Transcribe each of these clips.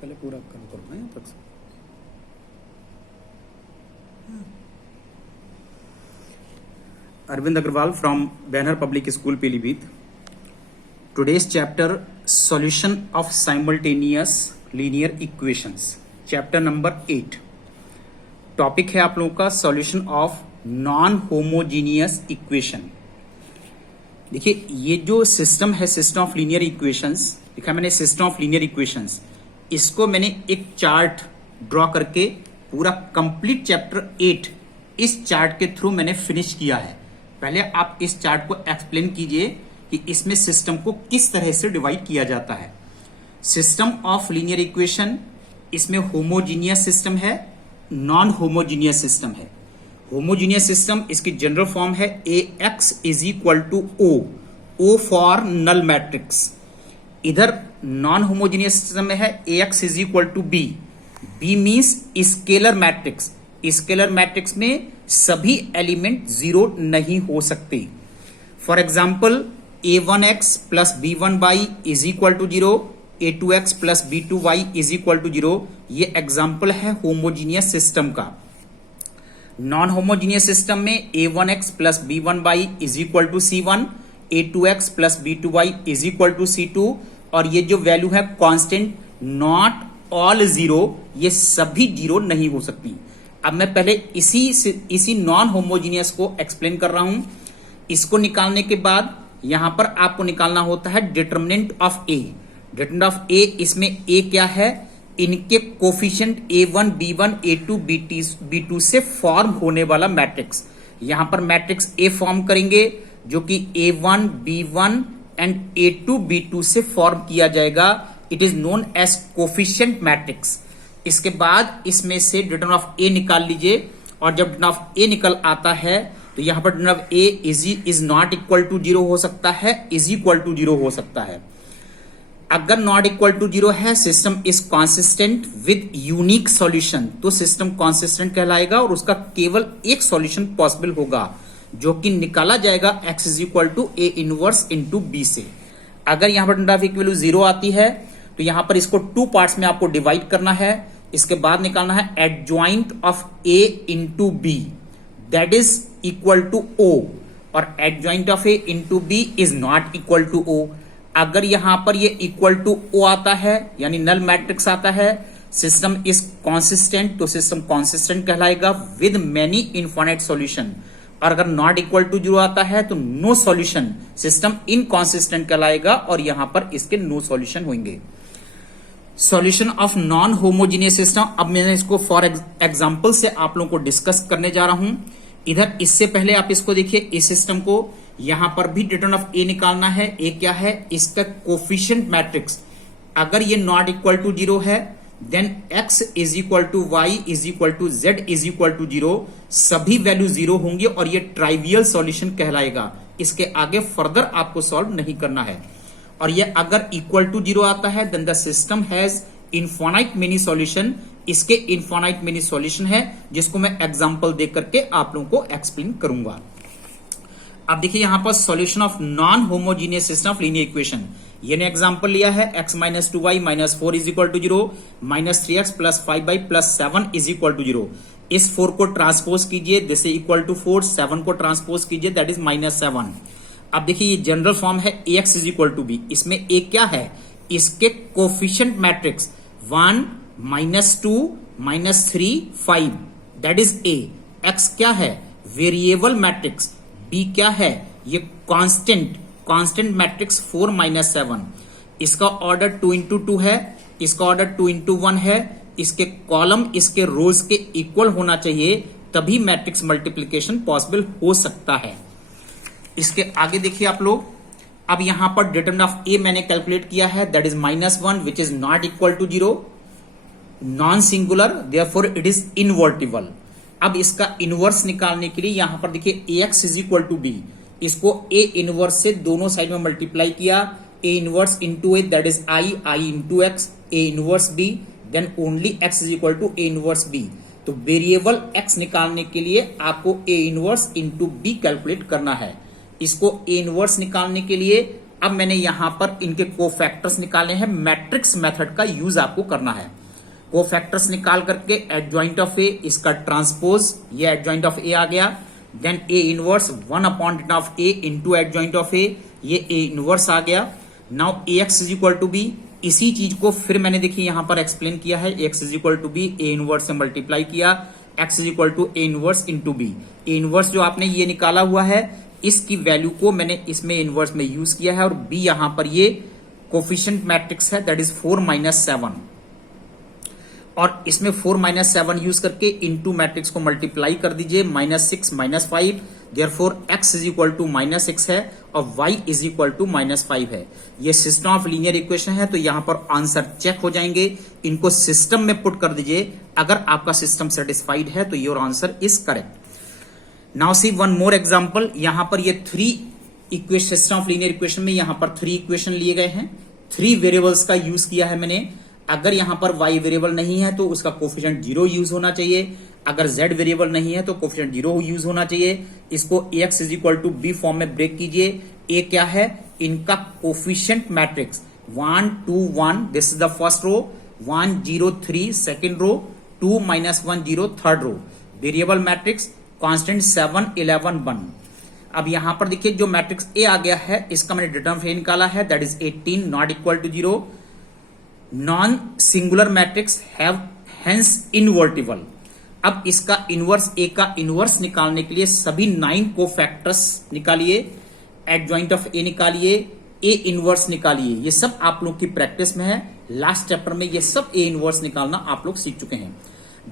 पहले पूरा काम करूँगा यहाँ तक। Arvind Agarwal from Banner Public School, Pilibhit. Today's chapter, Solution of Simultaneous Linear Equations. Chapter number 8. Topic है आप लोगों का solution of non homogeneous equation. देखिए ये जो सिस्टम है, सिस्टम ऑफ लीनियर इक्वेशंस, लिखा मैंने सिस्टम ऑफ लीनियर इक्वेशंस, इसको मैंने एक चार्ट ड्रॉ करके पूरा कंप्लीट चैप्टर 8 इस चार्ट के थ्रू मैंने फिनिश किया है। पहले आप इस चार्ट को एक्सप्लेन कीजिए कि इसमें सिस्टम को किस तरह से डिवाइड किया जाता है। सिस्टम ऑफ लीनियर इक्वेशन, इसमें होमोजीनियस सिस्टम है, नॉन होमोजीनियस सिस्टम है। होमोजीनियस सिस्टम इसकी जनरल फॉर्म है AX is equal to O for null matrix. इधर नॉन होमोजीनियस सिस्टम में है AX is equal to B means scalar matrix. Scalar matrix में सभी एलिमेंट जीरो नहीं हो सकते। For example A1X plus B1Y is equal to 0, A2X plus B2Y is equal to 0। ये example है होमोजीनियस सिस्टम का। नॉन होमोजीनियस सिस्टम में A1X plus B1Y is equal to C1, A2X plus B2Y is equal to C2, और ये जो value है constant, not all zero, ये सभी जीरो नहीं हो सकती। अब मैं पहले इसी नॉन होमोजीनियस को एक्सप्लेन कर रहा हूं। इसको निकालने के बाद यहां पर आपको निकालना होता है determinant of A. Determinant of A, इसमें ए क्या है, इनके coefficient A1, B1, A2, B2 से फॉर्म होने वाला मैट्रिक्स। यहां पर मैट्रिक्स ए फॉर्म करेंगे जो कि A1, B1 and A2, B2 से फॉर्म किया जाएगा। It is known as coefficient matrix. इसके बाद इसमें से डिटर्मिनेंट ऑफ ए निकाल लीजिए, और जब डिटर्मिनेंट ऑफ ए निकल आता है तो यहां पर determinant of A is not equal to 0 हो सकता है, इज इक्वल टू 0 हो सकता है। अगर नॉट इक्वल टू 0 है, system is consistent with unique solution, तो सिस्टम कॉन्सिस्टेंट कहलाएगा और उसका केवल एक सॉल्यूशन पॉसिबल होगा जो कि निकाला जाएगा x is equal to A inverse into B से। अगर यहां पर डिटर्मिनेंट ऑफ ए की वैल्यू 0 आती है तो यहां पर इसको 2 पार्ट्स में आपको डिवाइड करना है। इसके बाद निकालना है adjoint of a into B, that is equal to O, और adjoint of a into B is not equal to O। अगर यहां पर ये इक्वल टू O आता है, यानी नल मैट्रिक्स आता है, सिस्टम इज कॉन्सिस्टेंट, तो सिस्टम कॉन्सिस्टेंट कहलाएगा विद मेनी इनफाइनाइट सॉल्यूशन। और अगर नॉट इक्वल टू 0 आता है तो नो सॉल्यूशन, सिस्टम इनकॉन्सिस्टेंट कहलाएगा और यहां पर इसके नो सॉल्यूशन होंगे। Solution of non homogeneous system, अब मैं इसको फॉर एग्जांपल से आप लोगों को डिस्कस करने जा रहा हूं। इधर इससे पहले आप इसको देखिए, इस सिस्टम को यहां पर भी डिटर्मिनेंट ऑफ ए निकालना है। ए क्या है, इसका कोफिशिएंट मैट्रिक्स। अगर ये नॉट इक्वल टू 0 है then x is equal to Y is equal to Z is equal to 0, सभी वैल्यू 0 होंगे और ये ट्राइवियल सॉल्यूशन कहलाएगा। इसके आगे फर्दर आपको सॉल्व नहीं करना है। और ये अगर इक्वल टू 0 आता है then the system has infinite many solution. इसके इनफाइनाइट मेनी सॉल्यूशन है जिसको मैं एग्जांपल दे करके आप लोगों को एक्सप्लेन करूंगा। अब देखिए यहां पर solution of non homogeneous system of linear equation, ये ने एग्जांपल लिया है x minus 2y minus 4 is equal to 0, minus 3x plus 5y plus 7 is equal to 0। इस 4 को ट्रांसपोज कीजिए, दिस इज इक्वल टू 4, 7 को ट्रांसपोज कीजिए, दैट इज माइनस 7। अब देखिए ये जनरल फॉर्म है AX is equal to B। इसमें A क्या है, इसके coefficient matrix 1, minus 2, minus 3, 5, that is A। X क्या है, वेरिएबल मैट्रिक्स। B क्या है, ये कांस्टेंट मैट्रिक्स 4, माइनस 7। इसका ऑर्डर 2 इंटू 2 है, इसका ऑर्डर 2 इंटू 1 है। इसके कॉलम इसके रोज के इक्वल होना चाहिए, तभी मैट्रिक्स मल्टीप्लीकेशन पॉसिबल हो सकता है। इसके आगे देखिए आप लोग, अब यहां पर डिटर्मिनेंट ऑफ ए मैंने कैलकुलेट किया है, that is -1 which is not equal to 0, non singular, therefore it is invertible. अब इसका इनवर्स निकालने के लिए यहां पर देखिए AX is equal to B, इसको A इनवर्स से दोनों साइड में मल्टीप्लाई किया, A inverse into A that is I into X, A inverse B, then only X is equal to A inverse B। तो वेरिएबल X निकालने के लिए आपको A inverse into B calculate करना है। इसको A इनवर्स निकालने के लिए अब मैंने यहां पर इनके कोफैक्टर्स निकाले हैं। मैट्रिक्स मेथड का यूज आपको करना है। कोफैक्टर्स निकाल करके एडजॉइंट ऑफ ए, इसका ट्रांसपोज, ये एडजॉइंट ऑफ ए आ गया। Then A inverse 1/, of A into adjoint of A, ये ए इनवर्स आ गया। Now A X is equal to B, इसी चीज को फिर मैंने देखिए यहां पर एक्सप्लेन किया है। X is equal to B, A inverse से मल्टीप्लाई किया, X is equal to A inverse into B. A inverse जो आपने ये निकाला हुआ है, इसकी वैल्यू को मैंने इसमें इनवर्स में यूज किया है, और बी यहां पर ये कोफिशिएंट मैट्रिक्स है, दैट इज 4 - 7, और इसमें 4 - 7 यूज करके इनटू मैट्रिक्स को मल्टीप्लाई कर दीजिए, -6 - 5, therefore x is equal to -6 है और y इज इक्वल टू -5 है। ये सिस्टम ऑफ लीनियर इक्वेशन है, तो यहां पर आंसर चेक हो जाएंगे। इनको सिस्टम में पुट कर दीजिए, अगर आपका सिस्टम सेटिस्फाइड है तो your answer is correct. Now see one more example. यहां पर ये 3 equation, system of linear equation में यहां पर 3 इक्वेशन लिए गए हैं। 3 वेरिएबल्स का यूज किया है मैंने। अगर यहां पर y वेरिएबल नहीं है तो उसका कोफिशिएंट 0 यूज होना चाहिए। अगर z वेरिएबल नहीं है तो कोफिशिएंट 0 यूज होना चाहिए। इसको ax is equal to B form में ब्रेक कीजिए। a क्या है? इनका coefficient matrix 1 2 1, this is the first row, 1 0 3 second row, 2 - 1 0 third row. Variable matrix constant 7 11 1। अब यहां पर देखिए जो मैट्रिक्स a आ गया है, इसका मैंने डिटरमिनेंट निकाला है, that is 18 not equal to 0। Non singular matrix have hence invertible. अब इसका इनवर्स, ए का इनवर्स निकालने के लिए सभी 9 कोफैक्टर्स निकालिए, एडजॉइंट ऑफ ए निकालिए, ए इनवर्स निकालिए। ये सब आप लोग की प्रैक्टिस में है। लास्ट चैप्टर में ये सब ए इनवर्स निकालना आप लोग सीख चुके हैं।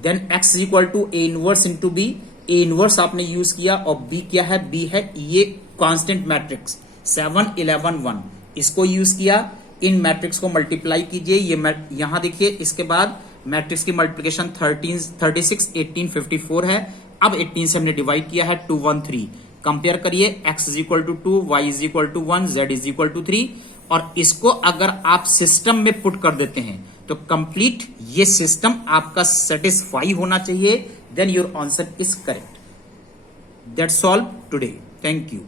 Then x is equal to A inverse into B. A inverse आपने यूज किया, और बी क्या है? बी है ये कांस्टेंट मैट्रिक्स 7 11 1, इसको यूज किया। इन मैट्रिक्स को मल्टीप्लाई कीजिए। ये यहां देखिए, इसके बाद मैट्रिक्स की मल्टीप्लिकेशन 36 18 54 है। अब 18 से हमने डिवाइड किया है 2 1 3। कंपेयर करिए, x is equal to 2, y is equal to 1, z is equal to 3, और इसको अगर आप सिस्टम में पुट कर देते हैं तो कंप्लीट ये सिस्टम आपका सेटिस्फाई होना चाहिए, then your answer is correct. That's all today. Thank you.